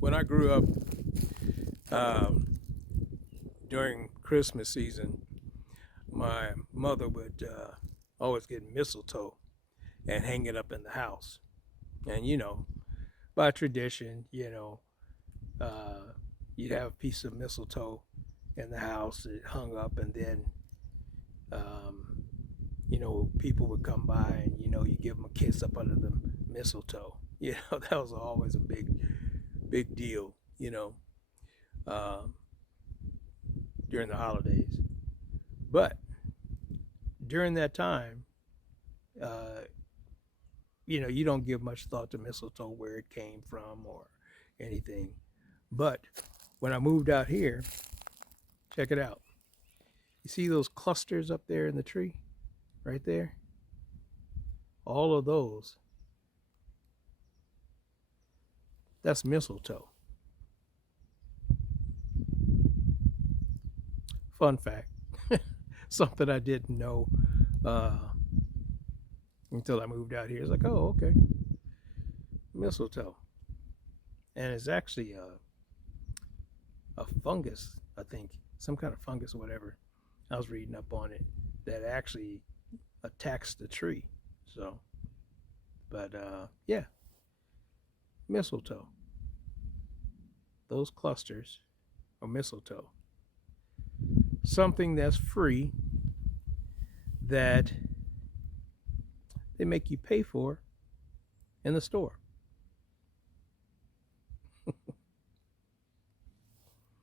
When I grew up, during Christmas season, my mother would always get mistletoe and hang it up in the house. And by tradition, you'd have a piece of mistletoe in the house that hung up, and then um, people would come by, and you give them a kiss up under the mistletoe. That was always a big deal. Um, During the holidays. But during that time, uh, you don't give much thought to mistletoe, where it came from or anything. But when I moved out here, check it out. You see those clusters up there in the tree, right there? All of those, that's mistletoe. Fun fact. Something I didn't know uh, until I moved out here. It's like, oh, okay, mistletoe. And it's actually a fungus, I think, some kind of fungus or whatever. I was reading up on it that actually attacks the tree. So, but yeah, mistletoe. Those clusters are mistletoe. Something that's free that they make you pay for in the store.